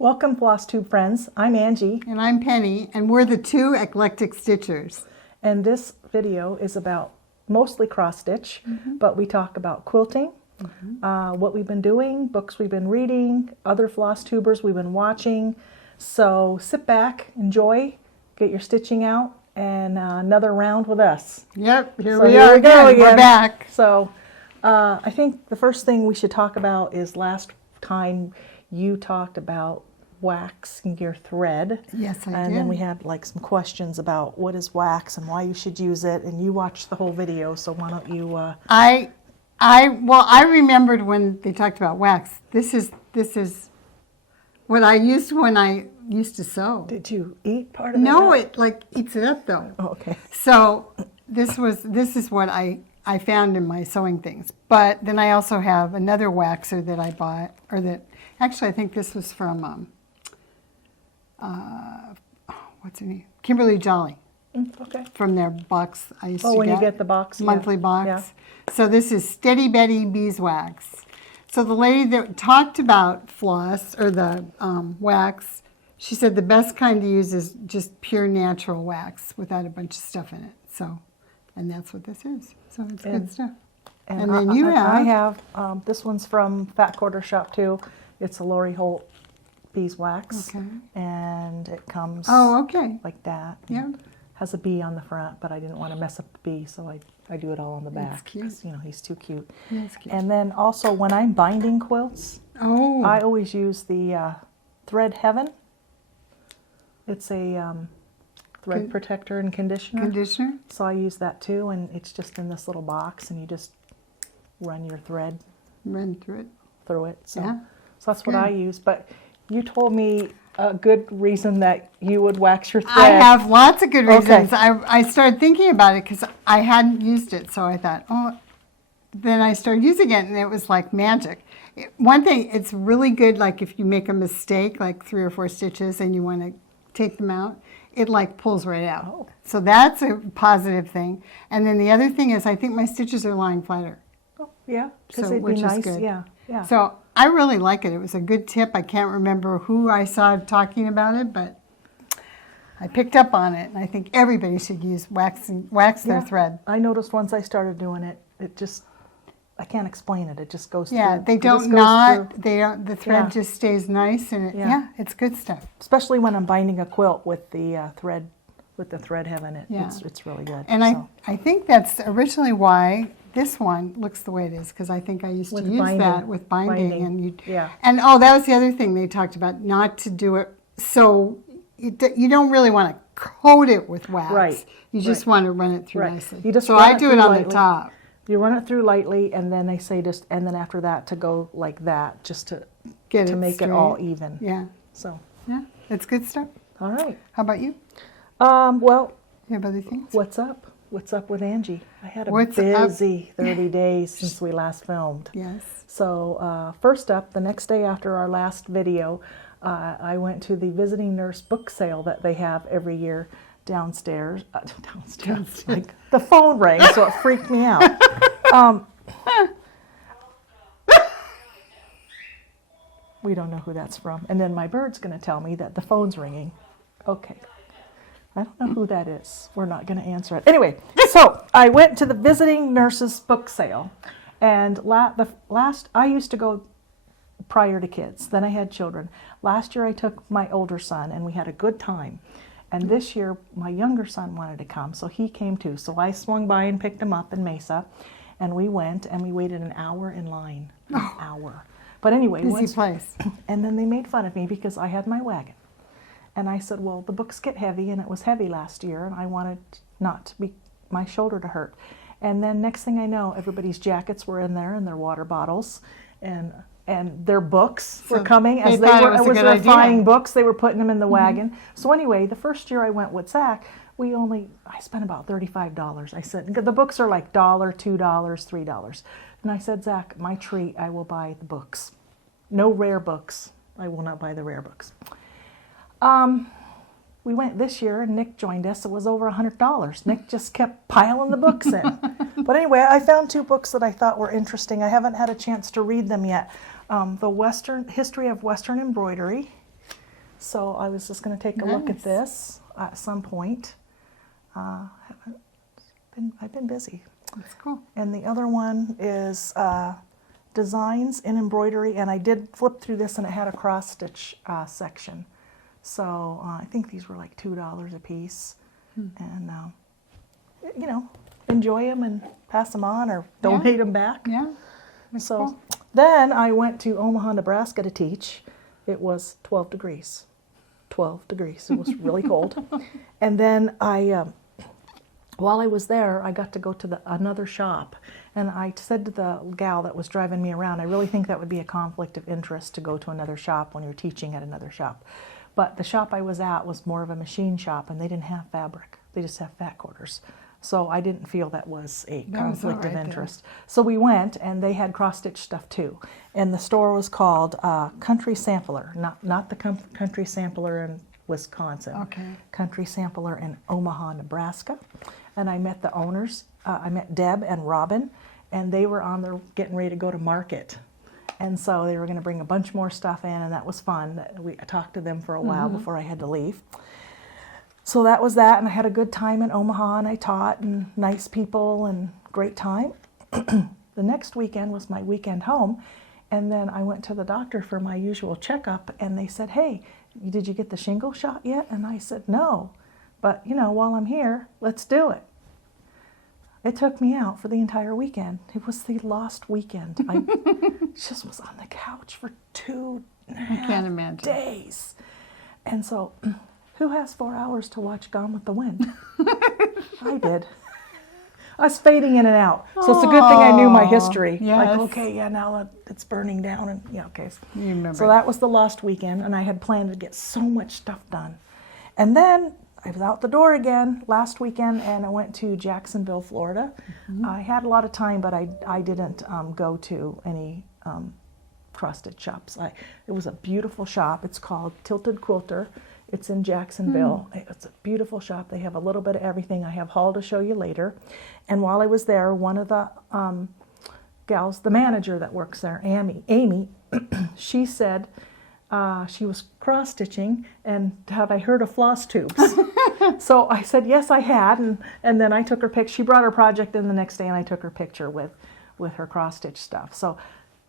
Welcome, FlossTube friends. I'm Angie. And I'm Penny, and we're the two eclectic stitchers. And this video is about mostly cross stitch, but we talk about quilting, what we've been doing, books we've been reading, other FlossTubers we've been watching. So sit back, enjoy, get your stitching out, and another round with us. Yep, Here we go again. again. We're back. So I think the first thing we should talk about is last time you talked about waxing your thread. Yes, I did. And then we had like some questions about what is wax and why you should use it, and you watched the whole video, so why don't you I remembered when they talked about wax. This is what I used when I used to sew. Did you eat part of it? No, it like eats it up though. Oh, okay. So this is what I found in my sewing things. But then I also have another waxer that I bought, or that actually I think this was from what's her name? Kimberly Jolly. Okay. From their box I used to get. Oh, when you get the box. Monthly box. Yeah. So this is Steady Betty Beeswax. So the lady that talked about floss, or the wax, she said the best kind to use is just pure natural wax without a bunch of stuff in it. So, and that's what this is. So it's good stuff. And then I have this one's from Fat Quarter Shop too. It's a Lori Holt beeswax. Okay. And it comes like that. Yeah. Has a bee on the front, but I didn't want to mess up the bee, so I do it all on the back. That's cute. 'Cause, you know, he's too cute. That's cute. And then also when I'm binding quilts, I always use the Thread Heaven. It's a thread protector and conditioner. Conditioner? So I use that too, and it's just in this little box, and you just run your thread Run through it. through it. So, Yeah. so that's what I use. But you told me a good reason that you would wax your thread. I have lots of good reasons. Okay. I started thinking about it because I hadn't used it, so I thought, oh, then I started using it, and it was like magic. One thing, it's really good, like if you make a mistake, like 3 or 4 stitches, and you want to take them out, it like pulls right out. Oh. So that's a positive thing. And then the other thing is, I think my stitches are lying flatter. Oh, yeah, because So, it'd which be is nice. good. Yeah, yeah. So I really like it. It was a good tip. I can't remember who I saw talking about it, but I picked up on it, and I think everybody should use wax their thread. I noticed once I started doing it, it just, I can't explain it. It just goes Yeah, through. they It don't just goes knot. through. They don't. The thread just stays nice, and it's good stuff. Especially when I'm binding a quilt with the thread Heaven. Yeah. It's really good. And so. I think that's originally why this one looks the way it is, because I think I used to use that with binding. And and that was the other thing they talked about, not to do it so you don't really want to coat it with wax. Right. You just want to run it through nicely. You just so run I it do it through on lightly. the top. You run it through lightly, and then they say and then after that to go like that, just to make straight. it all even. Yeah. So. Yeah, it's good stuff. All right. How about you? Well. You have other things? What's up? What's up with Angie? I had a What's busy 30 days since we last filmed. Yes. So first up, the next day after our last video, I went to the visiting nurse book sale that they have every year downstairs. Downstairs. Like, the phone rang, so it freaked me out. We don't know who that's from. And then my bird's going to tell me that the phone's ringing. Okay. I don't know who that is. We're not going to answer it. Anyway, so I went to the visiting nurses book sale. And I used to go prior to kids. Then I had children. Last year I took my older son, and we had a good time. And this year my younger son wanted to come, so he came too. So I swung by and picked him up in Mesa. And we went, and we waited an hour in line. An hour. But anyway. Busy place. And then they made fun of me because I had my wagon. And I said, well, the books get heavy, and it was heavy last year, and I wanted not to be my shoulder to hurt. And then next thing I know, everybody's jackets were in there, and their water bottles, and their books were coming as it was their flying books. They were putting them in the wagon. So anyway, the first year I went with Zach, I spent about $35. I said, the books are like $1, $2, $3. And I said, Zach, my treat, I will buy the books. No rare books. I will not buy the rare books. We went this year, and Nick joined us. It was over $100. Nick just kept piling the books in. But anyway, I found 2 books that I thought were interesting. I haven't had a chance to read them yet. The History of Western Embroidery So I was just going to take a look at Nice. this at some point. I've been busy. That's cool. And the other one is designs in embroidery, and I did flip through this and it had a cross stitch section. So I think these were like $2 a piece. And you know, enjoy them and pass them on or donate them back. Yeah. That's So cool. then I went to Omaha, Nebraska to teach. It was 12 degrees. 12 degrees. It was really cold. And then while I was there, I got to go to another shop. And I said to the gal that was driving me around, I really think that would be a conflict of interest to go to another shop when you're teaching at another shop. But the shop I was at was more of a machine shop, and they didn't have fabric. They just have fat quarters. So I didn't feel that was a That was all conflict of right then. interest. So we went, and they had cross-stitch stuff too. And the store was called Country Sampler, not the Country Sampler in Wisconsin. Okay. Country Sampler in Omaha, Nebraska. And I met the owners. I met Deb and Robin, and they were on their getting ready to go to market. And so they were going to bring a bunch more stuff in, and that was fun. I talked to them for a while before I had to leave. So that was that, and I had a good time in Omaha, and I taught, and nice people, and great time. The next weekend was my weekend home, and then I went to the doctor for my usual checkup, and they said, hey, did you get the shingle shot yet? And I said, no, but you know, while I'm here, let's do it. It took me out for the entire weekend. It was the lost weekend. I just was on the couch for 2.5 I can't imagine. days. And so, who has 4 hours to watch Gone with the Wind? I did. I was fading in and out. So it's a good thing I knew my history. Yes. Like, okay, yeah, now that it's burning down. And yeah, okay. You remember. So that was the lost weekend, and I had planned to get so much stuff done. And then I was out the door again last weekend, and I went to Jacksonville, Florida. I had a lot of time, but I didn't go to any cross-stitch shops. It was a beautiful shop. It's called Tilted Quilter. It's in Jacksonville. It's a beautiful shop. They have a little bit of everything. I have haul to show you later. And while I was there, one of the gals, the manager that works there, Amy, she said, she was cross-stitching, and had I heard of FlossTubes? So I said, yes, I had, and then I took her picture. She brought her project in the next day, and I took her picture with her cross-stitch stuff. So,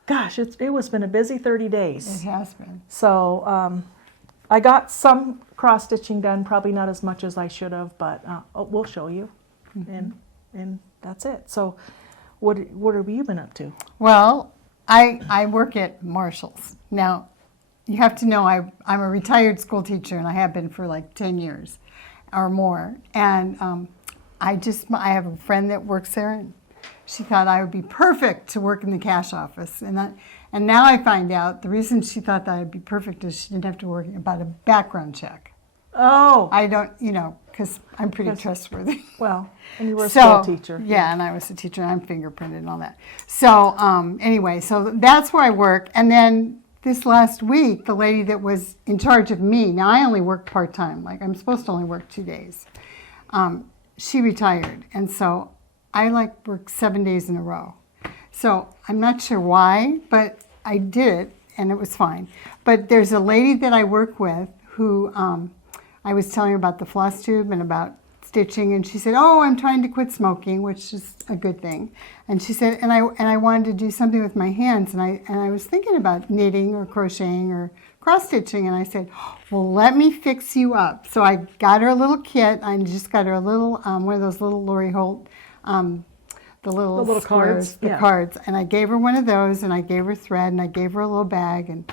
gosh, it was been a busy 30 days. It has been. So I got some cross-stitching done, probably not as much as I should have, but we'll show you, and that's it. So what have you been up to? Well, I work at Marshall's. Now, you have to know I'm a retired school teacher, and I have been for like 10 years or more. And I have a friend that works there, and she thought I would be perfect to work in the cash office. And now I find out the reason she thought that I'd be perfect is she didn't have to worry about a background check. Oh, I don't, because I'm pretty trustworthy. well, and you were a school teacher. Yeah, and I was a teacher, and I'm fingerprinted and all that. So anyway, so that's where I work. And then this last week, the lady that was in charge of me, now I only work part-time, like I'm supposed to only work 2 days. She retired, and so I work 7 days in a row. So I'm not sure why, but I did it, and it was fine. But there's a lady that I work with who I was telling her about the FlossTube and about stitching, and she said, oh, I'm trying to quit smoking, which is a good thing. And she said, and I wanted to do something with my hands, and I was thinking about knitting or crocheting or cross-stitching, and I said, well, let me fix you up. So I got her a little kit. I just got her a little, one of those little Lori Holt, the little little squares, cards, the yeah. cards, and I gave her one of those, and I gave her thread, and I gave her a little bag, and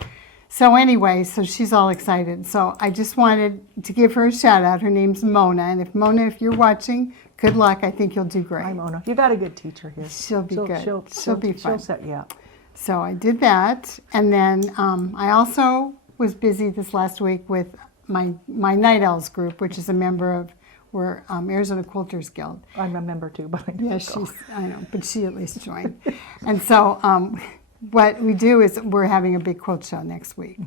so anyway, so she's all excited. So I just wanted to give her a shout out. Her name's Mona, and Mona, if you're watching, good luck. I think you'll do great. Hi, Mona. You got a good teacher here. She'll be good. She'll be fun. She'll set you up. So I did that, and then I also was busy this last week with my Night Owls group, which is a member of Arizona Quilters Guild. I'm a member too, but I Yeah, I know, but she at least joined. And so what we do is we're having a big quilt show next week.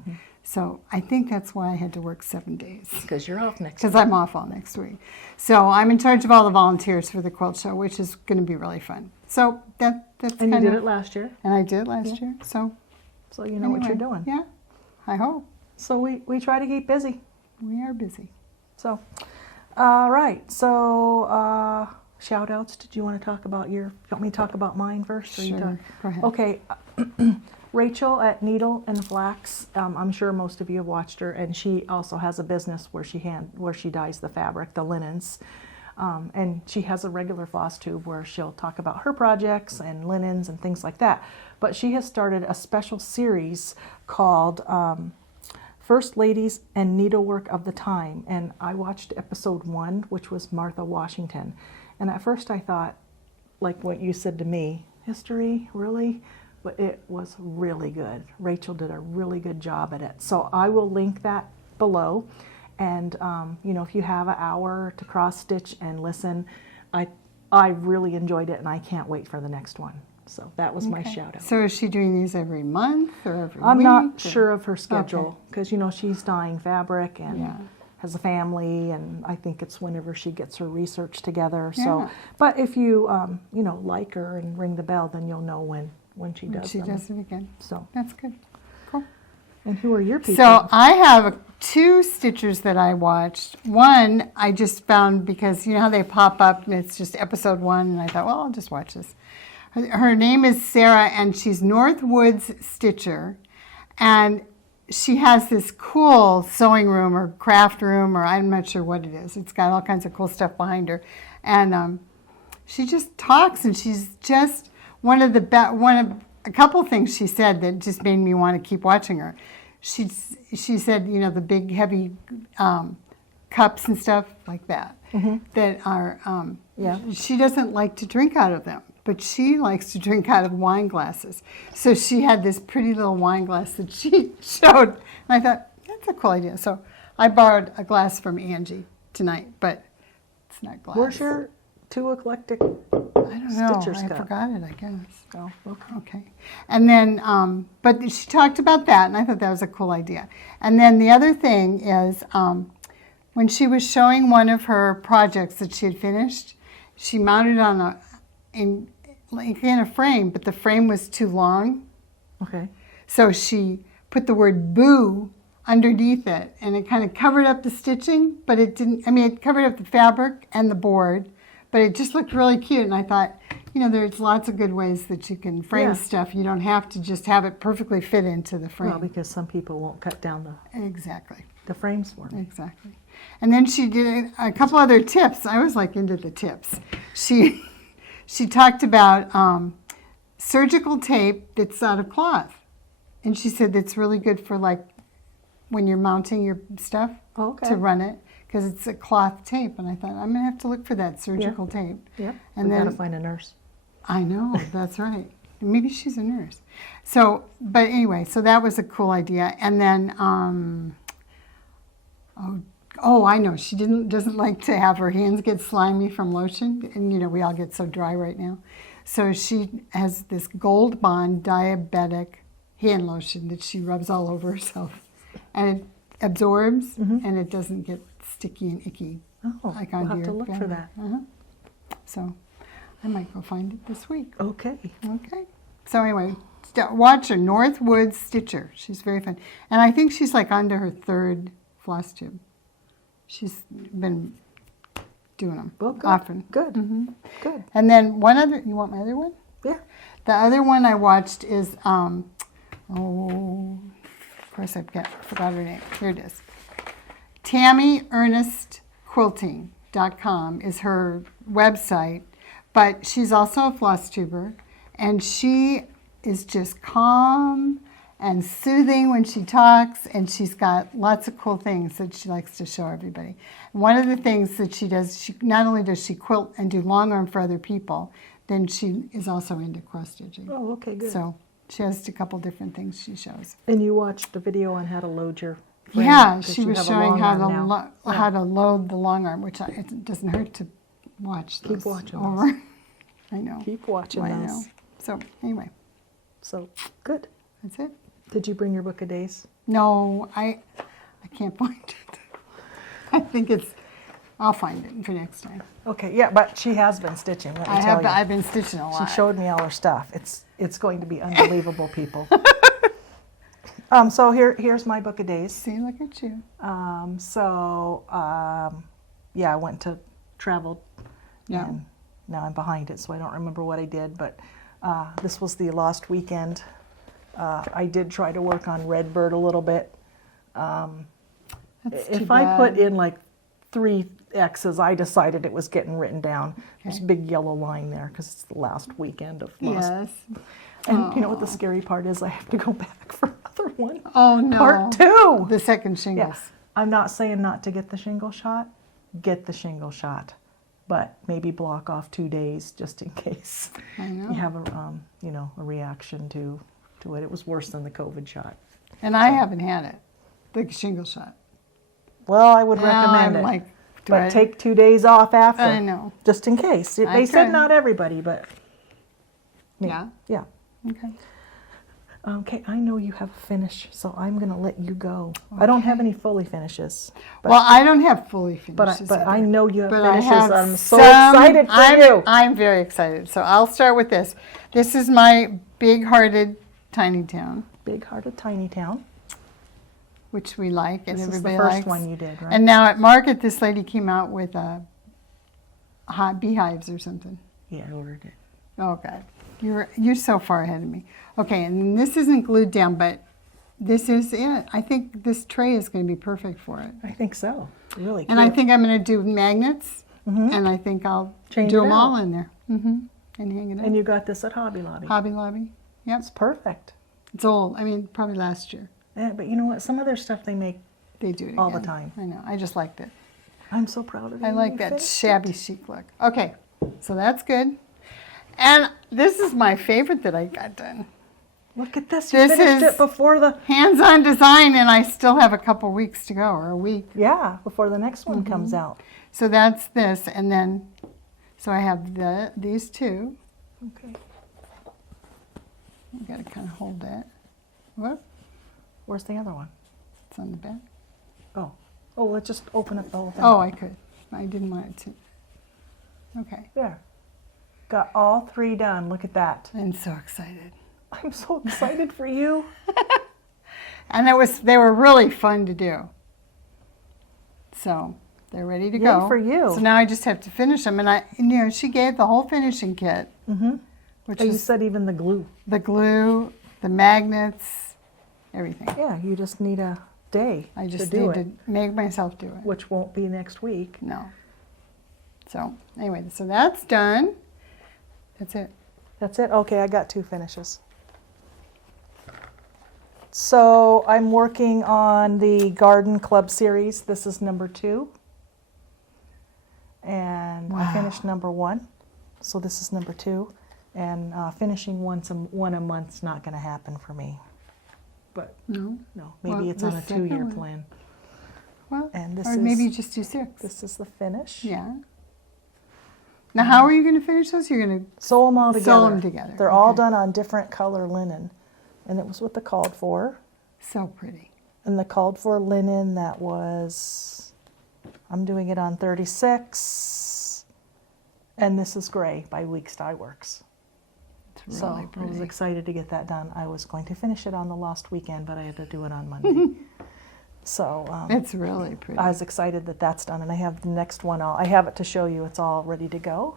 So I think that's why I had to work 7 days. Because you're off next Because week. I'm off all next week. So I'm in charge of all the volunteers for the quilt show, which is going to be really fun. So that's And kind you of, did it last year, and I did last year. So so you know what you're anyway, doing. Yeah, I hope. So we try to keep busy. We are busy. So, all right. So, shout outs. Did you want to talk about you want me to talk about mine first? Or Sure. Go ahead. Okay. Rachel at Needle and Flax. I'm sure most of you have watched her, and she also has a business where she dyes the fabric, the linens. And she has a regular FlossTube where she'll talk about her projects and linens and things like that. But she has started a special series called First Ladies and Needlework of the Time. And I watched episode 1, which was Martha Washington. And at first I thought, like what you said to me, history, really? But it was really good. Rachel did a really good job at it. So I will link that below. And, you know, if you have an hour to cross stitch and listen, I really enjoyed it, and I can't wait for the next one. So that was my shout out. So is she doing these every month or every week? I'm not or? sure of her schedule because, you know, she's dyeing fabric and Yeah. has a family, and I think it's whenever she gets her research together. Yeah. So, but if you, you know, like her and ring the bell, then you'll know when she does She them. does it again. So, That's good. Cool. and who are your people? So I have 2 stitchers that I watched. One I just found because you know how they pop up and it's just episode 1, and I thought, well, I'll just watch this. Her name is Sarah, and she's Northwoods Stitcher, and she has this cool sewing room or craft room, or I'm not sure what it is. It's got all kinds of cool stuff behind her, and she just talks, and she's just one of a couple things she said that just made me want to keep watching her. She said, you know, the big heavy cups and stuff like that that are she doesn't like to drink out of them, but she likes to drink out of wine glasses. So she had this pretty little wine glass that she showed, and I thought that's a cool idea. So I borrowed a glass from Angie tonight, but it's not glass. Where's your 2 eclectic? I don't know. Stitcher's I cup? forgot it, I guess. Oh, okay. Okay. And then, but she talked about that, and I thought that was a cool idea. And then the other thing is, when she was showing one of her projects that she had finished, she mounted on in a frame, but the frame was too long. Okay. So she put the word boo underneath it, and it kind of covered up the stitching, but it didn't, I mean, it covered up the fabric and the board, but it just looked really cute. And I thought, you know, there's lots of good ways that you can frame stuff. You don't have to just have it perfectly fit into the frame. Well, because some people won't cut down Exactly. the frames for me. Exactly. And then she did a couple other tips. I was like into the tips. She talked about surgical tape that's out of cloth. And she said that's really good for like when you're mounting your stuff to run it, because it's a cloth tape. And I thought, I'm going to have to look for that surgical tape. Yep. And We then gotta find a nurse. I know, that's right. Maybe she's a nurse. So, but anyway, so that was a cool idea. And then, I know, she doesn't like to have her hands get slimy from lotion. And, you know, we all get so dry right now. So she has this Gold Bond diabetic hand lotion that she rubs all over herself. And it absorbs, and it doesn't get sticky and icky. Oh, like we'll on have your to look for family. that. So I might go find it this week. Okay. Okay. So anyway, watch her, Northwoods Stitcher. She's very fun. And I think she's like onto her 3rd FlossTube. She's been doing them Well, good. often. Good. Good. And then one other, you want my other one? Yeah. The other one I watched is, of course I forgot her name. Here it is. TammyErnestQuilting.com is her website, but she's also a FlossTuber, and she is just calm and soothing when she talks, and she's got lots of cool things that she likes to show everybody. One of the things that she does, not only does she quilt and do long arm for other people, then she is also into cross stitching. Oh, okay, good. So she has a couple different things she shows. And you watched the video on how to load your frame, Yeah, 'cause she you was have a showing long how arm now. how to load the long arm, which it doesn't hurt to watch those Keep watching over. I know. Keep watching I those. know. So anyway, So, good. that's it. Did you bring your book of days? No, I can't find it. I think I'll find it for next time. Okay, yeah, but she has been stitching, let me tell you. I've been stitching a lot. She showed me all her stuff. It's going to be unbelievable, people. So here's my book of days. See, look at you. Yeah, I went to travel, Yeah. and now I'm behind it, so I don't remember what I did, but this was the lost weekend. I did try to work on Redbird a little bit. That's too If I bad. put in like 3 X's, I decided it was getting written down. There's a Okay. big yellow line there because it's the last weekend of Floss. Yes. And you know what the scary part is? I have to go back for another one. Oh no. Part 2. The second shingles. Yes. I'm not saying not to get the shingle shot. Get the shingle shot, but maybe block off 2 days just in case I know. you have a a reaction to it. It was worse than the COVID shot. And I haven't had it, the shingle shot. Well, I would Now recommend I'm it, like, do I- but take 2 days off after. I know. Just in case. I They said could. not everybody, but me. Yeah. Yeah. Okay. Okay, I know you have a finish, so I'm going to let you go. I don't have any fully finishes. But, Well, I don't have fully finishes. but I either. know you have But I finishes. have I'm so some- excited for you. I'm very excited. So I'll start with this. This is my big-hearted Tiny Town, Big Hearted Tiny Town. which we like and This is the everybody first likes. one you did, right? And now at Market, this lady came out with beehives or something. Yeah, I ordered it. Oh God, you're so far ahead of me. Okay, and this isn't glued down, but this is it. I think this tray is going to be perfect for it. I think so. Really And I cute. think I'm going to do magnets, and I think I'll Change do it them out. all in there, and hang it up. And you got this at Hobby Lobby. Hobby Lobby. Yep, It's perfect. it's old. I mean, probably last year. Yeah, but you know what? Some of their stuff they make. They do it All the again. time. I know. I just liked it. I'm so proud of you. I like You that finished shabby chic look. Okay, so that's good. And this is my favorite that I got done. Look at this. You This finished is- it before the Hands-on design, and I still have a couple weeks to go, or a week. before the next one comes out. So that's this, and then, so I have these two. Okay. You gotta kind of hold that. Whoop, Where's the other one? it's on the back. Oh, let's just open up the whole thing. Oh, I could. I didn't want it to. Okay, There. Got all 3 done. Look at that. I'm so excited. I'm so excited for you. And they were really fun to do. So they're ready to Yay go. for you. So now I just have to finish them, and she gave the whole finishing kit, which Oh, you is said even the glue. the glue, the magnets, everything. Yeah, you just need a day I just to do need it, to make myself do it. which won't be next week. No. So anyway, so that's done. That's it. That's it? Okay, I got 2 finishes. So I'm working on the Garden Club series. This is number 2. And I finished number 1. So this is number 2. And finishing one a month's not going to happen for me. But No. no, maybe Well, it's on the a second 2-year one. plan. Well, And this or is maybe just do 6. this is the finish. Yeah. Now, how are you going to finish those? You're going to Sew them all together. sew them together. They're all Okay. done on different color linen. And it was what the called for. So pretty. And the called for linen, that was, I'm doing it on 36. And this is gray by Weeks Dye Works. It's really So I was pretty. excited to get that done. I was going to finish it on the lost weekend, but I had to do it on Monday. So It's really pretty. I was excited that that's done. And I have the next one, I have it to show you. It's all ready to go.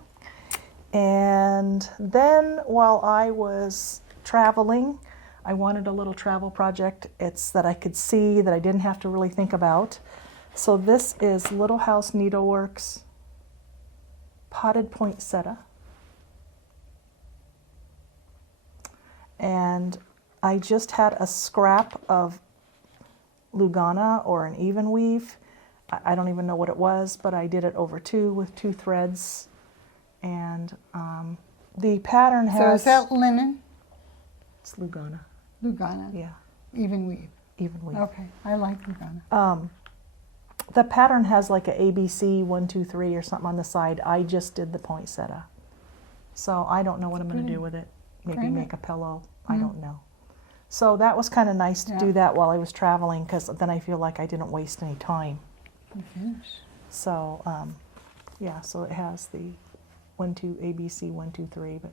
And then while I was traveling, I wanted a little travel project. It's that I could see, that I didn't have to really think about. So this is Little House Needleworks potted poinsettia. And I just had a scrap of Lugana or an even weave. I don't even know what it was, but I did it over 2 with 2 threads. And the pattern has... So is that linen? It's Lugana. Lugana. Yeah, Even weave. even weave. Okay. I like Lugana. The pattern has like a ABC 1, 2, 3 or something on the side. I just did the poinsettia. So I don't know what I'm going to pretty. do with it. Maybe Very make a pillow. I don't know. So that was kind of nice to Yeah. do that while I was traveling, because then I feel like I didn't waste any time. You finish. So yeah, so it has the 1, 2 ABC 1, 2, 3. But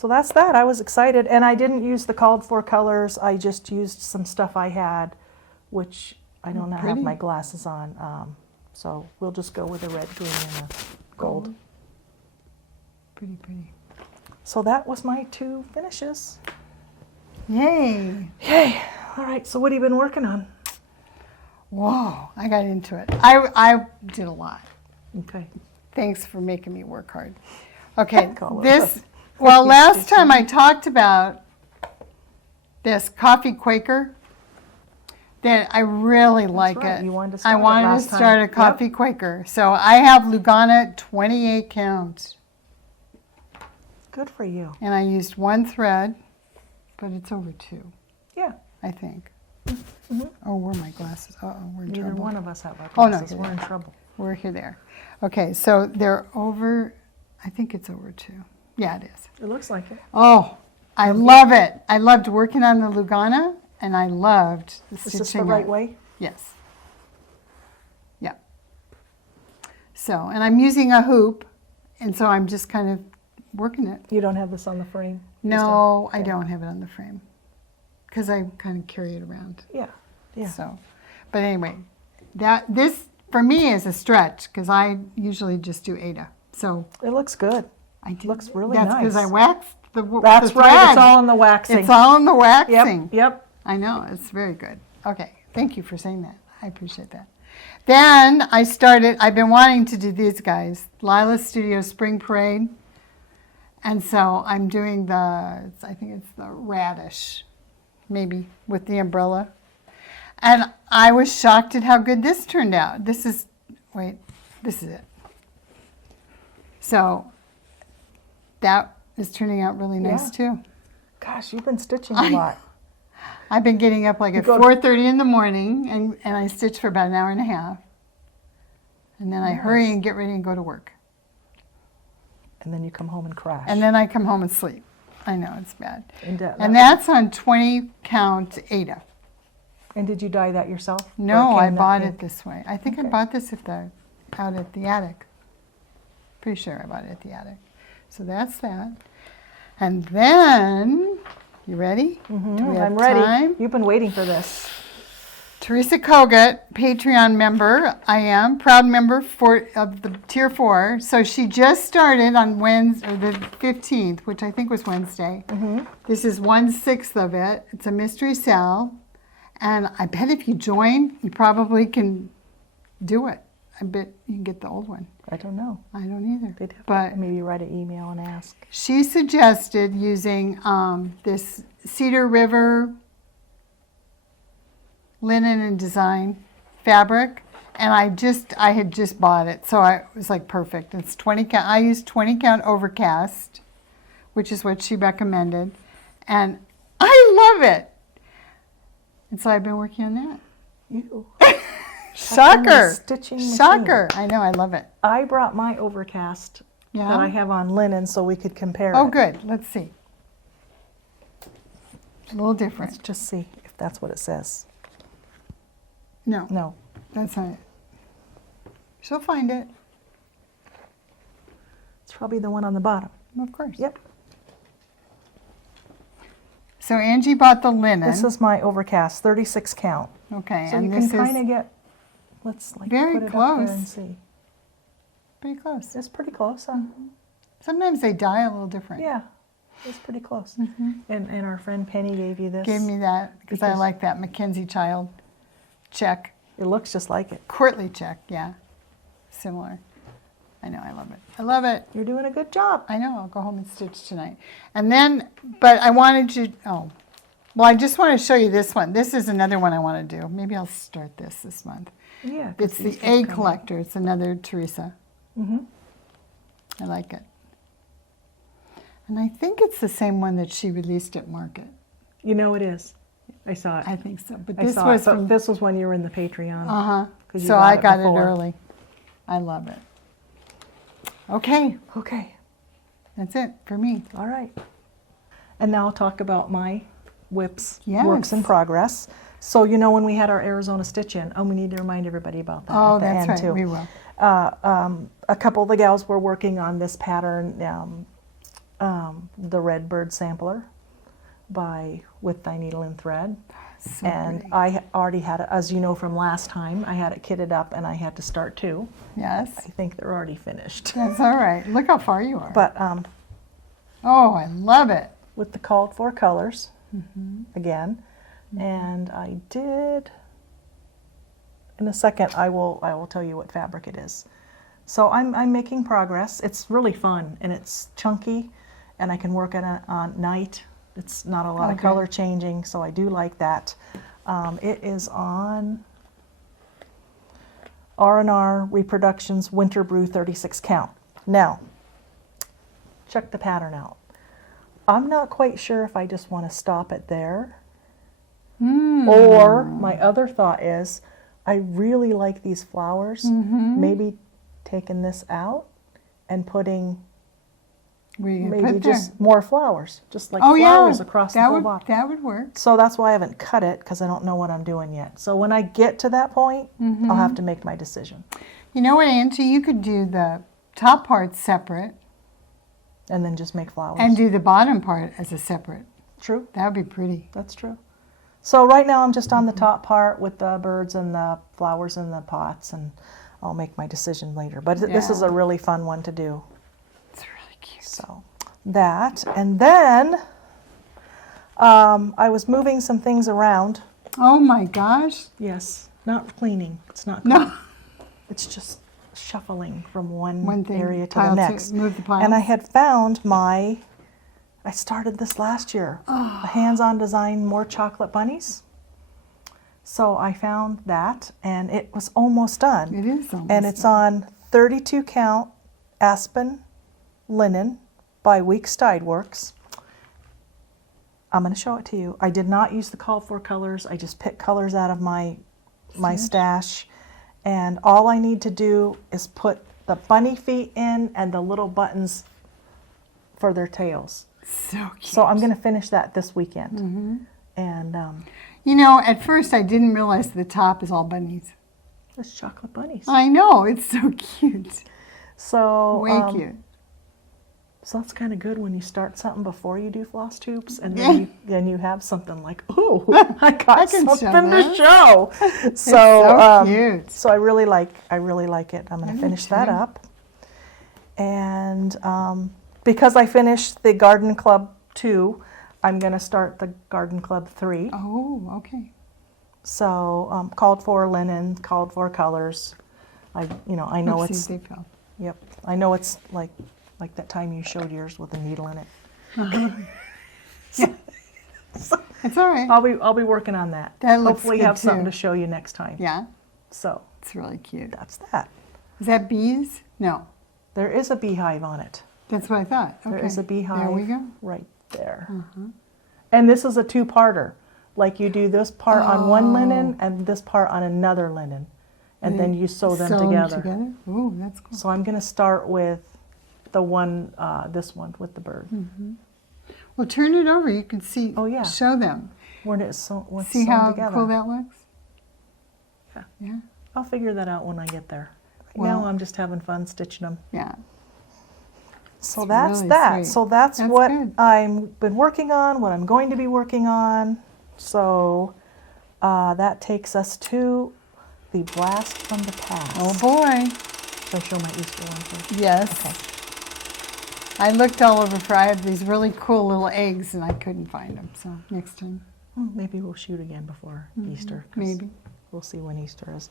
So that's that. I was excited, and I didn't use the called for colors. I just used some stuff I had, which I don't have Pretty. my glasses on. So we'll just go with the red, green, and the gold. Pretty, pretty. So that was my 2 finishes. Yay. Yay! All right. So what have you been working on? Whoa, I got into it. I did a lot. Okay. Thanks for making me work hard. Okay, Call it this, well, last time I talked about this Coffee Quaker, that I really like right. it. You wanted to start I it wanted last to time. start a Yep. Coffee Quaker. So I have Lugana 28 count, Good for you. and I used 1 thread, but it's over 2, Yeah. I think. Mhm. Oh, where are my glasses? Uh-oh, we're in Neither trouble. one of us have our Oh, no, glasses. here We're they in are. trouble. We're here there. Okay, so they're over, I think it's over 2. Yeah, it is. It looks like it. Oh, I love it. I loved working on the Lugana, and I loved the Is stitching. this the right it. way? Yes. Yeah. So, and I'm using a hoop, and so I'm just kind of working it. You don't have this on the frame? No, I okay. don't have it on the frame because I kind of carry it around. Yeah. Yeah. So, but anyway, this for me is a stretch because I usually just do Ada. So It looks good. I do. Looks really That's because nice. I waxed the That's the right. It's thread. all in the waxing. It's all in the waxing. Yep. Yep. I know, it's very good. Okay, thank you for saying that. I appreciate that. Then I've been wanting to do these guys, Lila Studio Spring Parade. And so I'm doing I think it's the radish, maybe, with the umbrella. And I was shocked at how good this turned out. This is it. So that is turning out really nice Yeah. too. Gosh, you've been stitching a lot. I've been getting up like at go to- 4:30 in the morning, and I stitch for about an hour and a half. And then I hurry Nice. and get ready and go to work. And then you come home and crash. And then I come home and sleep. I know, it's bad. And that's on 20 count Ada. And did you dye that yourself? Or No, it I came that bought pink? it this way. I think I Okay. bought this out at the attic. Pretty sure I bought it at the attic. So that's that. And then, you ready? Mhm, Do we have I'm ready. time? You've been waiting for this. Teresa Kogut, Patreon member. I am proud member of the Tier 4. So she just started on Wednesday, or the 15th, which I think was Wednesday. Mm-hmm. This is 1/6 of it. It's a mystery cell. And I bet if you join, you probably can do it. I bet you can get the old one. I don't know. I don't either. They'd have But to maybe write an email and ask. she suggested using this Cedar River linen and design fabric, and I had just bought it, so it was like perfect. It's 20 count. I used 20 count overcast, which is what she recommended, and I love it. And so I've been working on that. You. Shocker! Stitching machine. Shocker! I know, I love it. I brought my overcast Yeah. that I have on linen so we could compare Oh, it. good. Let's see. A little Let's different. just see if that's what it says. No, No. that's not it. She'll find it. It's probably the one on the bottom. Of course. Yep. So Angie bought the linen. This is my overcast, 36 count. Okay, So and you this can kind is of get, let's like very put it up there close. and see. pretty close. It's pretty close, huh? Sometimes they dye a little different. Yeah, it's pretty close. And our friend Penny gave you this. Gave me that because I Because- like that Mackenzie Child check. It looks just like it. Courtly check, yeah. Similar. I know, I love it. I love it. You're doing a good job. I know, I'll go home and stitch tonight. And then, but I wanted to, well, I just want to show you this one. This is another one I want to do. Maybe I'll start this month. Yeah. 'cause It's the these just Egg come- Collector. It's another Teresa. Mhm. I like it. And I think it's the same one that she released at Market. You know it is. I saw it. I think so. But I this saw was it, but from, this was when you were in the Patreon. 'Cause you So got I it got before. it early. I love it. Okay, Okay. that's it for me. All right. And now I'll talk about my whips, Yes. works in progress. So you know when we had our Arizona stitch in, we need to remind everybody about that Oh, at the that's end right. too. We will. A couple of the gals were working on this pattern the Red Bird Sampler by With Thy Needle and Thread. So And pretty. I already had it, as you know from last time, I had it kitted up and I had to start two. Yes. I think they're already finished. That's all right. Look how far you are. But Oh, I love it. with the called for colors, again, and I did, in a second I will tell you what fabric it is. So I'm making progress. It's really fun and it's chunky and I can work on night. It's not a lot of Okay. color changing, so I do like that. It is on R&R Reproductions Winter Brew 36 count. Now, check the pattern out. I'm not quite sure if I just want to stop it there. Or my other thought is, I really like these flowers. Maybe taking this out and putting Where you maybe put there? just more flowers, just like Oh flowers yeah, across the that whole would bottom. that would work. So that's why I haven't cut it, because I don't know what I'm doing yet. So when I get to that point, I'll have to make my decision. You know what, Angie? You could do the top part separate And then just make flowers. and do the bottom part as a separate. True, That would be pretty. that's true. So right now I'm just on the top part with the birds and the flowers in the pots, and I'll make my decision later. But this is Yeah. a really fun one to do. It's really cute. So that, and then I was moving some things around. Oh my gosh. Yes, not cleaning. It's not No. cleaning. It's just shuffling from one One thing, area to pile the to next. move the piles. And I had found I started this last year, a hands-on design, more chocolate bunnies. So I found that, and it was almost done. It is almost And it's done. on 32 count Aspen linen by Weeks Dyed Works. I'm going to show it to you. I did not use the called for colors. I just picked colors out of my stash. And all I need to do is put the bunny feet in and the little buttons for their tails. So cute. So I'm going to finish that this weekend. And You know, at first I didn't realize the top is all bunnies. it's chocolate bunnies. I know, it's so cute. So Way cute. So that's kind of good when you start something before you do floss tubes, and then you have something like, oh, I got I can show something to that. show. so cute. So I really like it. I'm going I to do finish that too. up, and because I finished the Garden Club 2, I'm going to start the Garden Club 3. Oh, okay. So called for linen, called for colors. I know Let's it's see if they fell. Yep, I know it's like that time you showed yours with a needle in it. It's all right. I'll be working on that. That looks Hopefully good have something too. to show you next time. Yeah, So it's really cute. that's that. Is that bees? No, There is a beehive on it. that's what I thought. Okay. There is a beehive There we go. right there. And this is a two-parter. Like you do this part on one linen and this part on another linen. And then you sew them together. Oh, that's cool. So I'm going to start with the one, this one with the bird. Well, turn it over. You can see. Oh, yeah. Show them. When it's sewn See how together. cool that looks? Yeah. Yeah. I'll figure that out when I get there. Right Well- now I'm just having fun stitching them. Yeah. So It's that's really that. sweet. So that's That's what good. I've been working on, what I'm going to be working on. So that takes us to the blast from the past. Oh boy. Should I show my Easter one first? Yes. Okay. I looked all over for I have these really cool little eggs and I couldn't find them. So next time, Maybe we'll shoot again before Easter. 'Cause maybe. We'll see when Easter is.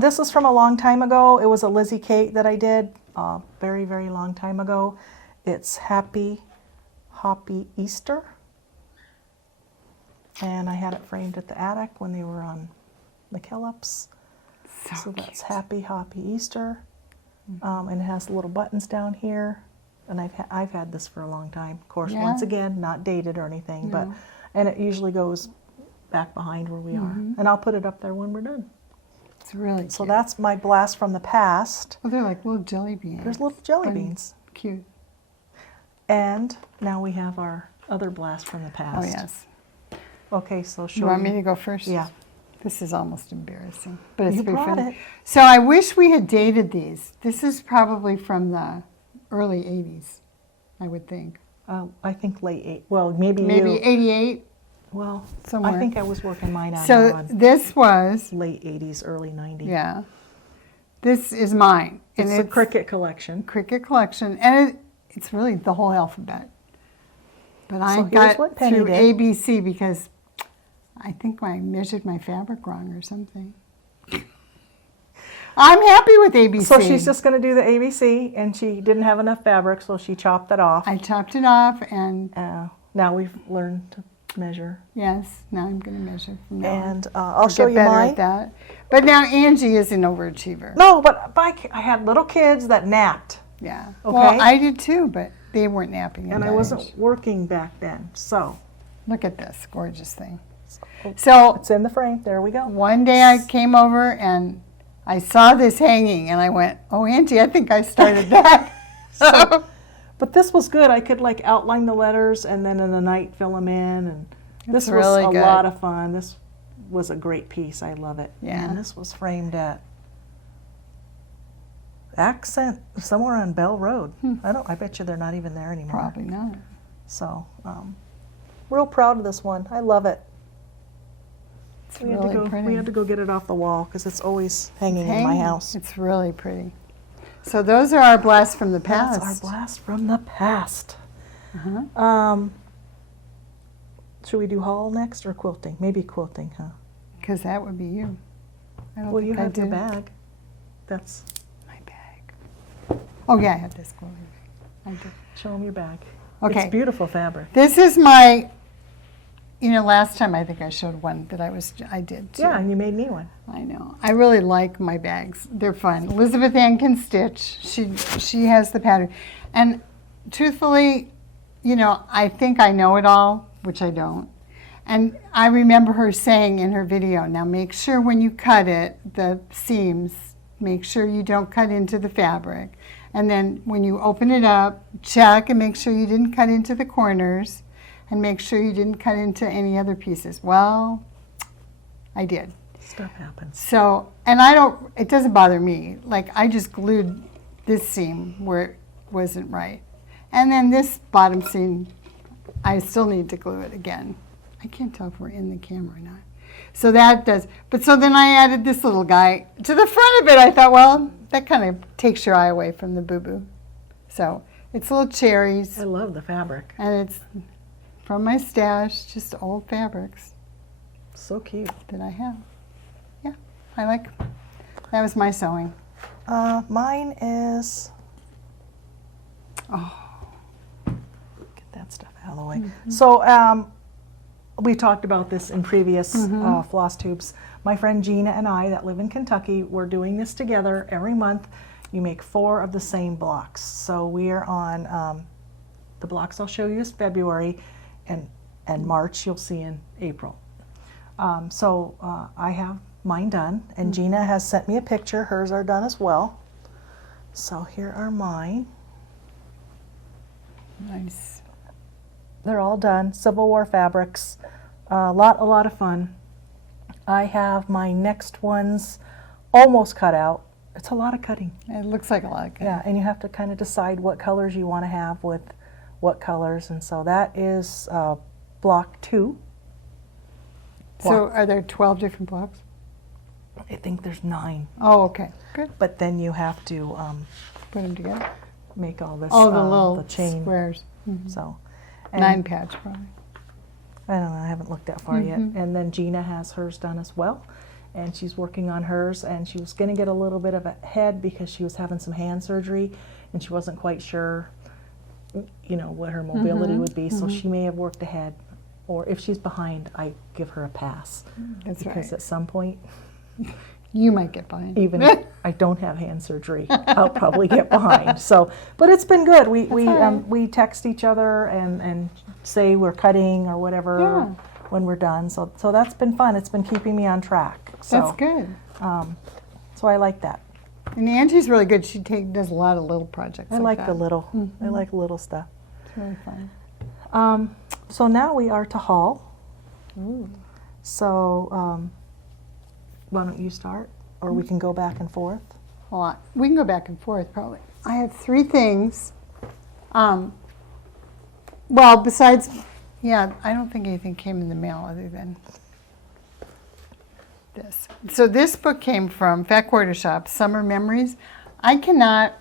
This is from a long time ago. It was a Lizzie Kate that I did very, very long time ago. It's Happy Hoppy Easter. And I had it framed at the attic when they were on McKellips. So that's Happy Hoppy Easter. And it has little buttons down here. And I've had this for a long time. Of course, Yeah. once again, not dated or anything, but and it usually goes back behind where we are. And I'll put it up there when we're done. It's really cute. So that's my blast from the past. Well, they're like little jelly beans. There's little jelly Funny. beans. Cute. And now we have our other blast from the Oh, past. yes. Okay, so show You want me to go first? Yeah. This is almost embarrassing, but it's You pretty brought funny. it. So I wish we had dated these. This is probably from the early 80s, I would think. I think late well, maybe maybe you. 88. Well, somewhere. I think I was working mine out So on this was, late 80s, early 90s. yeah, this is mine. It's a Cricut collection. Cricut collection, and it's really the whole alphabet. But I So here's got what Penny through did. ABC because I think I measured my fabric wrong or something. I'm happy with ABC. So she's just going to do the ABC, and she didn't have enough fabric, so she chopped it off. I chopped it off, and Now we've learned to measure. yes, now I'm going to measure from now on. And I'll show Get you better mine. at that. But now Angie is an overachiever. No, but I had little kids that napped, Yeah. Okay. Well, I did too, but they weren't napping. and at I that wasn't age. working back then. So Look at this gorgeous thing. So it's in the frame. There we go. one day I came over and I saw this hanging, and I went, "Oh, Angie, I think I started that." So But this was good. I could like outline the letters and then in the night fill them in, and this It's was really a good. lot of fun. This was a great piece. I love it. Yeah. And this was framed at Accent somewhere on Bell Road. I bet you they're not even there anymore. probably not. So, real proud of this one. I love it. It's We really pretty. We had to go get it off the wall because it's always hanging in my Hanging. house. It's really pretty. So those are our blasts from the past. That's our blast from the past. Uh-huh. Should we do haul next or quilting? Maybe quilting, huh? Because that would be you. I don't Well, you think I have your did. bag. That's My bag. Oh yeah, I have this quilting bag. I did. show them your bag. Okay. It's beautiful fabric. This is my. Last time I think I showed one that I did too. Yeah, and you made me one. I know. I really like my bags. They're fun. Elizabeth Ann can stitch. She has the pattern. And truthfully, I think I know it all, which I don't. And I remember her saying in her video, now make sure when you cut it, the seams, make sure you don't cut into the fabric. And then when you open it up, check and make sure you didn't cut into the corners. And make sure you didn't cut into any other pieces. Well, I did. Stuff happens. So, and it doesn't bother me. Like, I just glued this seam where it wasn't right. And then this bottom seam, I still need to glue it again. I can't tell if we're in the camera or not. So that does, but so then I added this little guy. To the front of it, I thought, well, that kind of takes your eye away from the boo-boo. So, it's little cherries, I love the fabric. and it's from my stash, just old fabrics So cute. that I have. Yeah, I like. That was my sewing. Mine is. Oh. Get that stuff out of the way. So we talked about this in previous floss tubes. My friend Gina and I that live in Kentucky, we're doing this together every month. You make 4 of the same blocks. So we are on the blocks I'll show you is February, and March you'll see in April. I have mine done, and Gina has sent me a picture. Hers are done as well. So here are mine. Nice. They're all done. Civil War fabrics. A lot of fun. I have my next ones almost cut out. It's a lot of cutting. It looks like a lot of good. Yeah, and you have to kind of decide what colors you want to have with what colors, and so that is block 2. So are there 12 different blocks? I think there's 9, Oh, okay. Good. but then you have to Put them together. make all this Oh, the little the chain. squares. So, and 9 patch probably. I don't know, I haven't looked that far yet. And then Gina has hers done as well. And she's working on hers, and she was going to get a little bit of a head because she was having some hand surgery, and she wasn't quite sure, what her mobility would be. So she may have worked ahead, or if she's behind, I give her a pass. That's Because right. at some point, You might get behind. even if I don't have hand surgery, I'll probably get behind. So, but it's been good. We text each other and say we're cutting or whatever Yeah. when we're done. So that's been fun. It's been keeping me on track. So, That's good. So I like that. And Angie's really good. She does a lot of little projects. I like that. the little. I like little stuff. It's really fun. So now we are to haul. Ooh. So why don't you start, or we can go back and forth. Hold on. We can go back and forth probably. I have 3 things. Well, besides, yeah, I don't think anything came in the mail other than this. So this book came from Fat Quarter Shop, Summer Memories. I cannot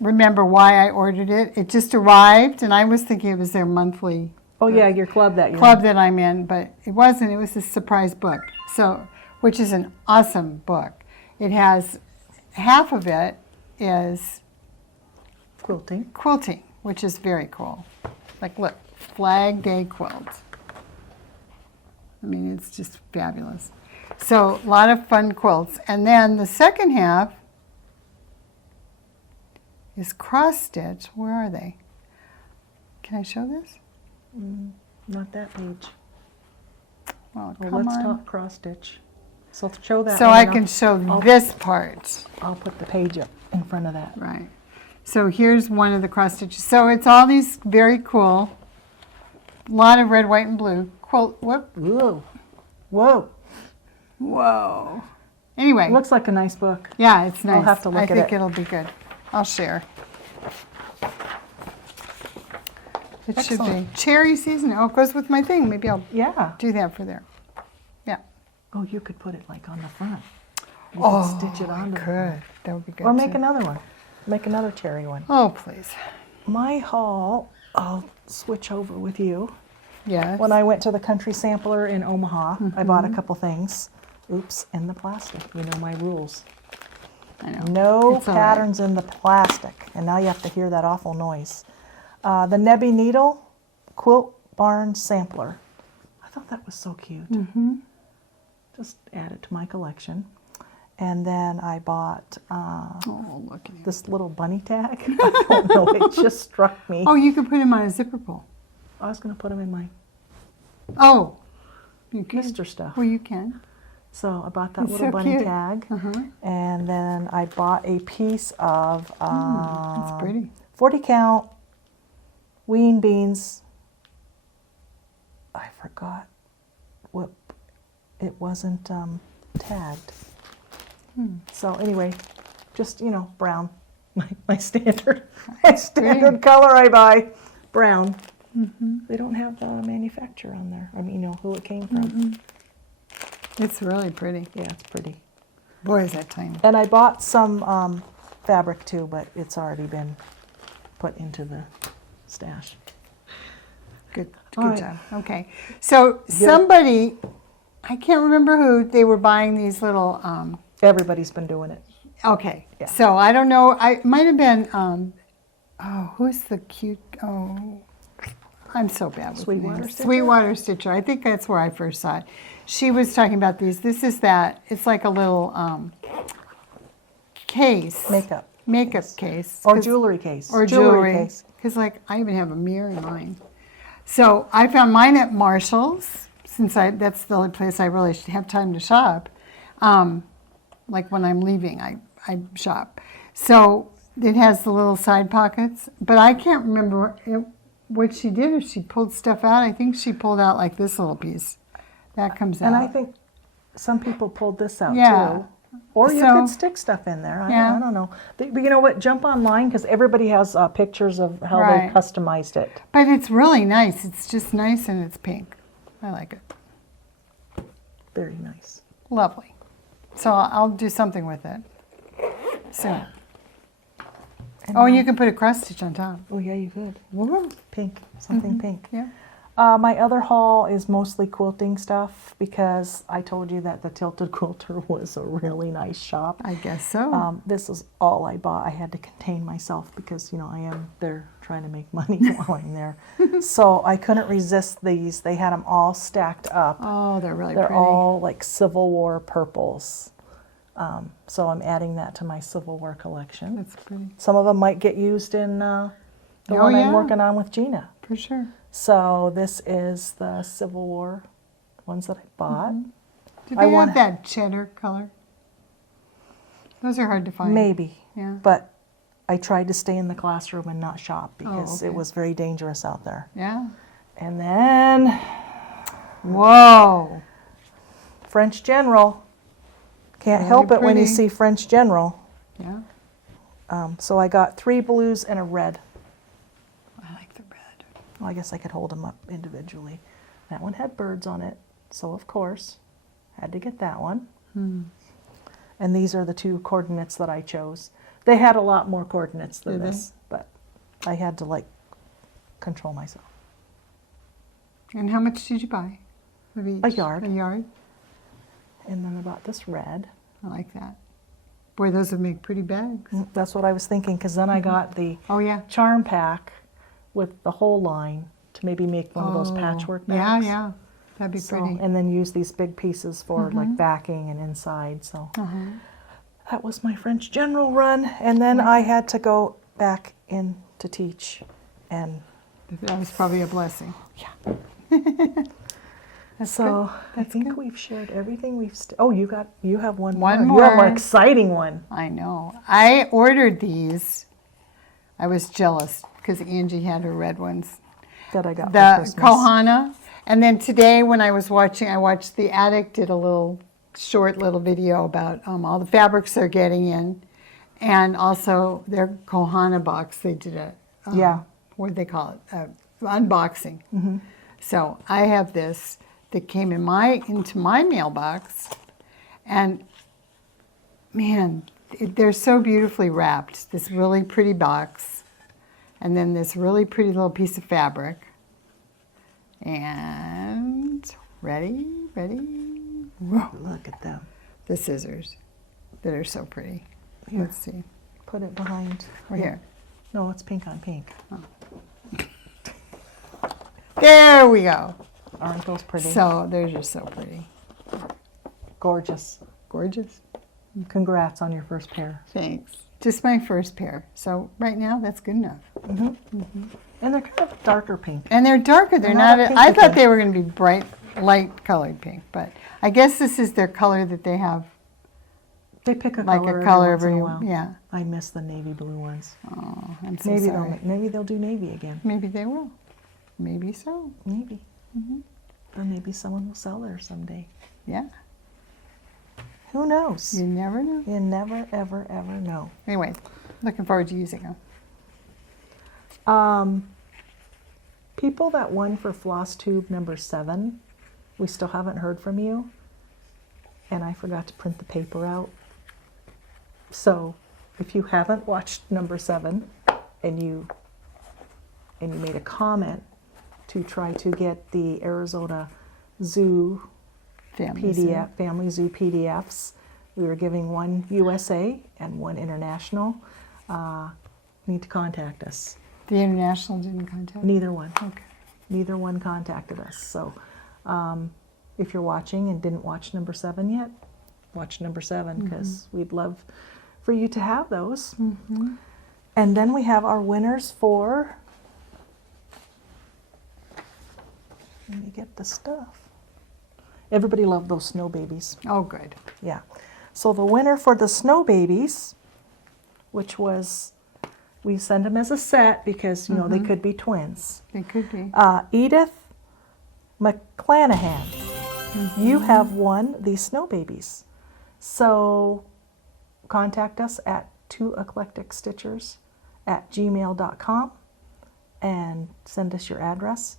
remember why I ordered it. It just arrived, and I was thinking it was their monthly Oh yeah, your club that you're club that I'm in, but it wasn't. It was a surprise book, so which is an awesome book. It has half of it is quilting. quilting, which is very cool. Like, look, Flag Day quilt. I mean, it's just fabulous. So a lot of fun quilts, and then the second half is cross stitch. Where are they? Can I show this? Not that page. Well, Well, come let's on. talk cross stitch. So show that. So one I and can show I'll- this part. I'll put the page up in front of that. Right. So here's one of the cross stitches. So it's all these very cool, a lot of red, white, and blue quilt. Whoop. Whoa, whoa! Whoa. Anyway, It looks like a nice book. yeah, it's nice. I'll have to look I at think it. it'll be good. I'll share. It should be Excellent. cherry season. Oh, it goes with my thing. Maybe I'll Yeah. do that for there. Yeah. Oh, you could put it like on the front. You Oh, could stitch it I onto the could. front. That would be good. Or make too. another one. Make another cherry one. Oh, please. My haul, I'll switch over with you. Yes. When I went to the country sampler in Omaha, I bought a couple things. Oops, in the plastic. You know my rules. I know. No It's all right. patterns in the plastic. And now you have to hear that awful noise. The Nebby Needle Quilt Barn Sampler. I thought that was so cute. Just add it to my collection. And then I bought Oh, look at you. this little bunny tag. I don't know, it just struck me. Oh, you could put him on a zipper pull. I was going to put them in my Oh, you can. Mr. stuff. Well, you can. So I bought that It's little so bunny cute. tag. Uh-huh. And then I bought a piece of That's pretty. 40 count Ween beans. I forgot what, it wasn't tagged. So anyway, just, you know, brown. My standard color I buy, brown. They don't have the manufacturer on there. I mean, you know, who it came from. It's really pretty. Yeah, it's pretty. Boy, is that tiny. And I bought some fabric too, but it's already been put into the stash. Good, All good right. job. Okay. So somebody, I can't remember who, they were buying these little, Everybody's been doing it. okay. Yeah. So I don't know, it might have been, oh, who's the cute, oh, I'm so bad with Sweetwater names. Stitcher? Sweetwater Stitcher. I think that's where I first saw it. She was talking about these. This is that, it's like a little case. Makeup. Makeup case. Or 'cause- jewelry case. Or jewelry. case. Because, like, I even have a mirror in mine. So I found mine at Marshall's, since that's the only place I really have time to shop. Like when I'm leaving, I shop. So it has the little side pockets, but I can't remember what she did, if she pulled stuff out. I think she pulled out like this little piece. That comes out. And I think some people pulled this out Yeah. too. Or you So- could stick stuff in there. Yeah. I don't know. But you know what? Jump online because everybody has pictures of how Right. they customized it. But it's really nice. It's just nice and it's pink. I like it. Very nice. Lovely. So I'll do something with it soon. And Oh, and you can put a cross stitch on top. Oh, yeah, you could. Woo, pink. Something pink. Yeah. My other haul is mostly quilting stuff because I told you that the Tilted Quilter was a really nice shop. I guess so. This is all I bought. I had to contain myself because, you know, I am there trying to make money while I'm there. So I couldn't resist these. They had them all stacked up. Oh, they're really They're pretty. all like Civil War purples. So I'm adding that to my Civil War collection. That's pretty. Some of them might get used in the Oh, one yeah. I'm working on with Gina. For sure. So this is the Civil War ones that I bought. Do I they wanna- have that cheddar color? Those are hard to find. Maybe, Yeah. but I tried to stay in the classroom and not shop because okay. it was very dangerous out there. Yeah. And then Whoa. French General. Can't Really help it when you pretty. see French General. Yeah. So I got 3 blues and a red. I like the red. Well, I guess I could hold them up individually. That one had birds on it, so of course, had to get that one. And these are the 2 coordinates that I chose. They had a lot more coordinates than this, but I had to like control myself. And how much did you buy? Of each? A yard. A yard? And then I bought this red. I like that. Boy, those would make pretty bags. That's what I was thinking, because then I got the Oh, yeah. charm pack with the whole line to maybe make one of those patchwork Yeah, bags. yeah. That'd be So, pretty. and then use these big pieces for like backing and inside. So that was my French general run. And then I had to go back in to teach. And That was probably a blessing. yeah. That's So good. I think we've shared everything we've. Oh, you have one. One more. You have a more more. exciting one. I know. I ordered these. I was jealous because Angie had her red ones. That I got for The Christmas. Kohana. And then today when I was watching, I watched The Attic did a short little video about all the fabrics they're getting in. And also their Kohana box. They did a, what do they call it? Unboxing. So I have this that came into my mailbox. And man, they're so beautifully wrapped. This really pretty box. And then this really pretty little piece of fabric. And ready? Whoa. Look at them. The scissors that are so pretty. Here. Let's see. Put it behind. Right here. No, it's pink on pink. There we go. Aren't those pretty? So they're just so pretty. Gorgeous. Gorgeous. Congrats on your first pair. Thanks. Just my first pair. So right now that's good enough. And they're kind of darker pink. And they're darker. They're not not. a I pinky thought pink. they were going to be bright, light colored pink, but I guess this is their color that they have. They pick a Like color a color every once in a while. yeah. I miss the navy blue ones. Oh, I'm so Maybe sorry. maybe they'll do navy again. Maybe they will. Maybe so. Maybe. Or maybe someone will sell there someday. Yeah. Who knows? You never know. You never, ever, ever know. Anyway, looking forward to using them. People that won for FlossTube number 7, we still haven't heard from you. And I forgot to print the paper out. So if you haven't watched number 7 and you made a comment to try to get the Arizona Zoo Family Zoo. PDF, Family Zoo PDFs, we were giving one USA and one international. Need to contact us. The international didn't contact. Neither one. Okay. Neither one contacted us. So if you're watching and didn't watch number 7 yet, watch number 7 because we'd love for you to have those. And then we have our winners for, let me get the stuff. Everybody loved those snow babies. Oh, good. Yeah. So the winner for the snow babies, which was, we send them as a set because, you know, they could be twins. They could be. Edith McClanahan, you have won these snow babies. So contact us at 2eclecticstitchers@gmail.com and send us your address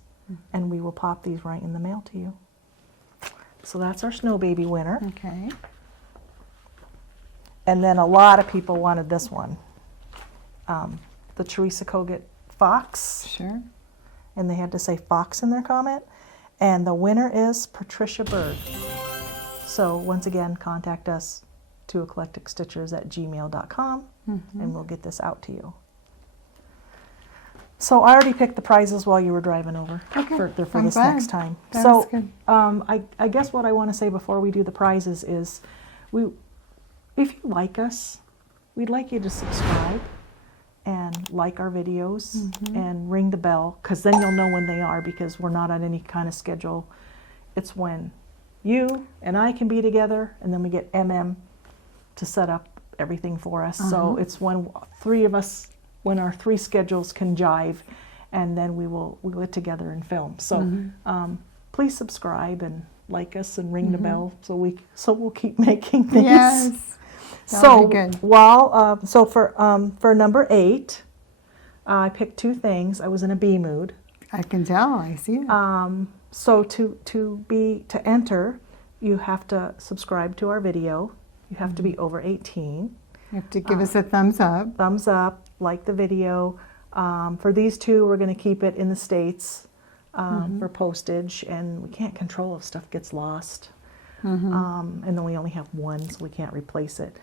and we will pop these right in the mail to you. So that's our snow baby winner. Okay. And then a lot of people wanted this one. The Teresa Kogut Fox. Sure. And they had to say Fox in their comment. And the winner is Patricia Bird. So once again, contact us, 2eclecticstitchers@gmail.com, and we'll get this out to you. So I already picked the prizes while you were driving over for I'm this glad. next time. That So was good. I guess what I want to say before we do the prizes is, if you like us, we'd like you to subscribe and like our videos and ring the bell, because then you'll know when they are, because we're not on any kind of schedule. It's when you and I can be together, and then we get MM to set up everything for us. So it's when three of us, when our 3 schedules can jive, and then we'll get together and film. So please subscribe and like us and ring the bell, so we'll keep making things. Yes. That So would be good. while for number 8, I picked 2 things. I was in a bee mood. I can tell. I see it. So to enter, you have to subscribe to our video. You have to be over 18. You have to give us a thumbs up. Thumbs up, like the video. For these two, we're going to keep it in the States for postage, and we can't control if stuff gets lost. And then we only have one, so we can't replace it.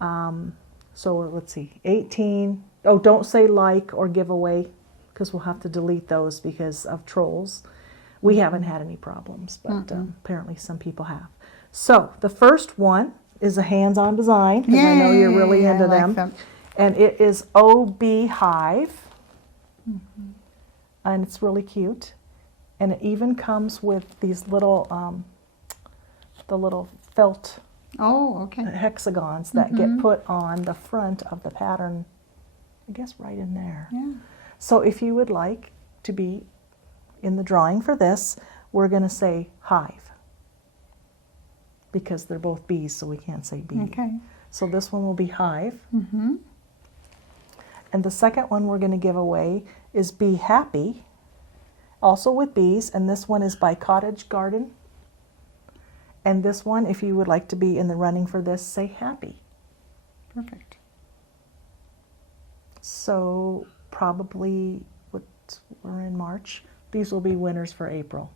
So let's see, 18. Oh, don't say like or giveaway, because we'll have to delete those because of trolls. We haven't had any problems, but apparently some people have. So the first one is a hands-on design, because I know you're really into them. And it is OB Hive, and it's really cute. And it even comes with these little, the little felt hexagons that get put on the front of the pattern, I guess right in there. Yeah. So if you would like to be in the drawing for this, we're going to say hive, because they're both bees, so we can't say bee. Okay. So this one will be hive. And the second one we're going to give away is Be Happy, also with bees, and this one is by Cottage Garden. And this one, if you would like to be in the running for this, say happy. Perfect. So probably, we're in March, these will be winners for April.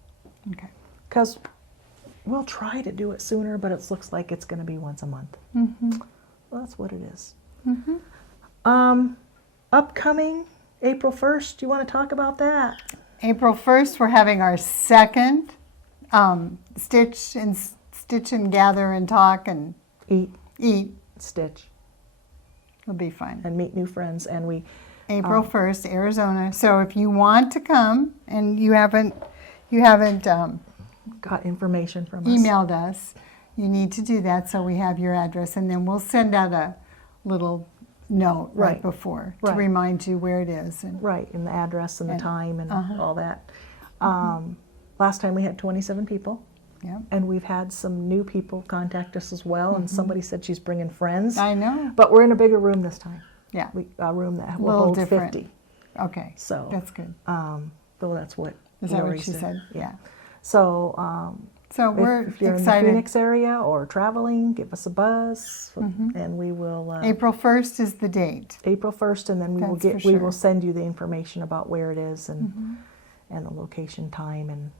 Okay. Because we'll try to do it sooner, but it looks like it's going to be once a month. Well, that's what it is. Upcoming April 1st, do you want to talk about that? April 1st, we're having our second Stitch and Gather and Talk and Eat. Stitch. It'll be fun. And meet new friends. And we April 1st, Arizona. So if you want to come and you haven't got information from us. emailed us, you need to do that so we have your address, and then we'll send out a little note right before to remind you where it is. And and the address and the time and all that. Last time we had 27 people. Yeah. And we've had some new people contact us as well, and somebody said she's bringing friends. I know. But we're in a bigger room this time. Yeah. A room that will little hold different. 50. Okay. So that's good. Though that's what Is that Lori what she said? Yeah. So So we're if you're excited. in the Phoenix area or traveling, give us a buzz, and we will. April 1st is the date. April 1st, and then we will send you the information about where it is and the location, time, and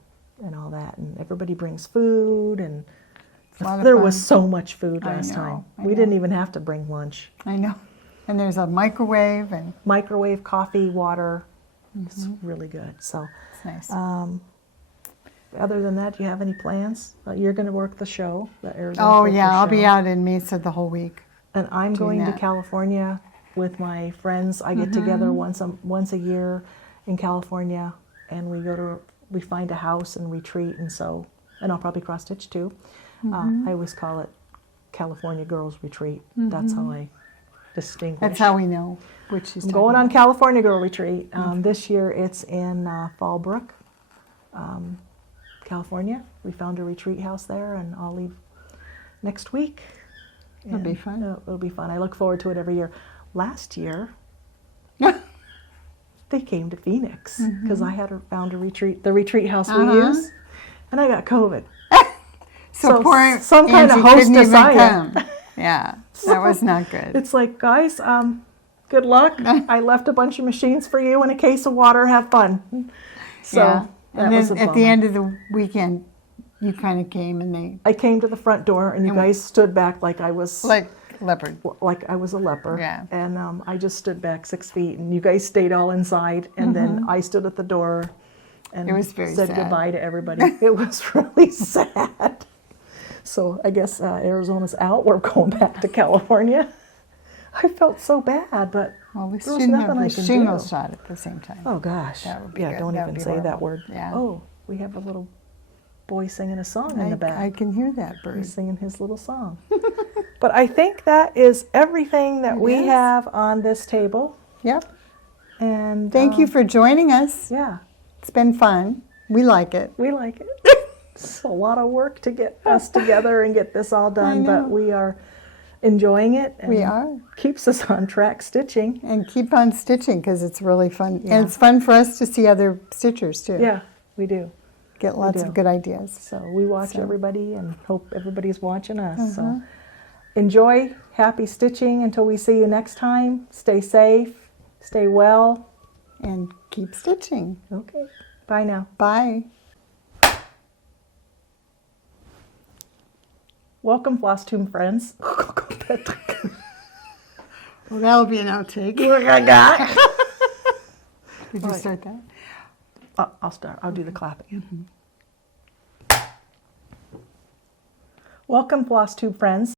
all that. And everybody brings food, and there was so much food last time. We didn't even have to bring lunch. I know. And there's a microwave coffee, water. It's really good. So it's nice. Other than that, do you have any plans? You're going to work the show, the Arizona. Oh yeah, I'll be out in Mesa the whole week. And I'm going to California with my friends. I get together once a year in California, and we find a house and retreat, and I'll probably cross stitch too. I always call it California Girls Retreat. That's how I distinguish. That's how we know which is. I'm going on California Girl Retreat. This year it's in Fallbrook, California. We found a retreat house there, and I'll leave next week. It'll be fun. It'll be fun. I look forward to it every year. Last year, they came to Phoenix because I had found the retreat house we use, and I got COVID. So poor some kind of Angie couldn't hostess even I am. come. Yeah, that was not good. It's like, guys, good luck. I left a bunch of machines for you and a case of water. Have fun. So. Yeah. That and was then a at bummer. the end of the weekend, you kind of came and I came to the front door, and you guys stood back like I was like leopard. Like I was a leper. Yeah. And I just stood back 6 feet, and you guys stayed all inside, and then I stood at the door and It was very said sad. goodbye to everybody. It was really sad. So I guess Arizona's out. We're going back to California. I felt so bad, but Well, we there was shouldn't nothing I have the can shingle do. shot at the same time. Oh gosh. That would be yeah, good. don't That even would be say that horrible. word. Yeah. Oh, we have a little boy singing a song in the back. I can hear that bird. He's singing his little song. But I think that is everything that we have on this table. Yep. And Thank you for joining us. Yeah, It's been fun. We like it. we like it. It's a lot of work to get us together and get this all done, but we are enjoying it. And We are. Keeps us on track stitching. And keep on stitching because it's really fun. Yeah. And it's fun for us to see other stitchers too. Yeah, we do. Get lots do. of good ideas. So we watch So. everybody and hope everybody's watching us. So enjoy, happy stitching until we see you next time. Stay safe, stay well. And keep stitching. Okay, bye now. Bye. Welcome, FlossTube friends. Well, that'll be an outtake. Did you Right. start that? I'll start. I'll do the clapping. Welcome, FlossTube friends.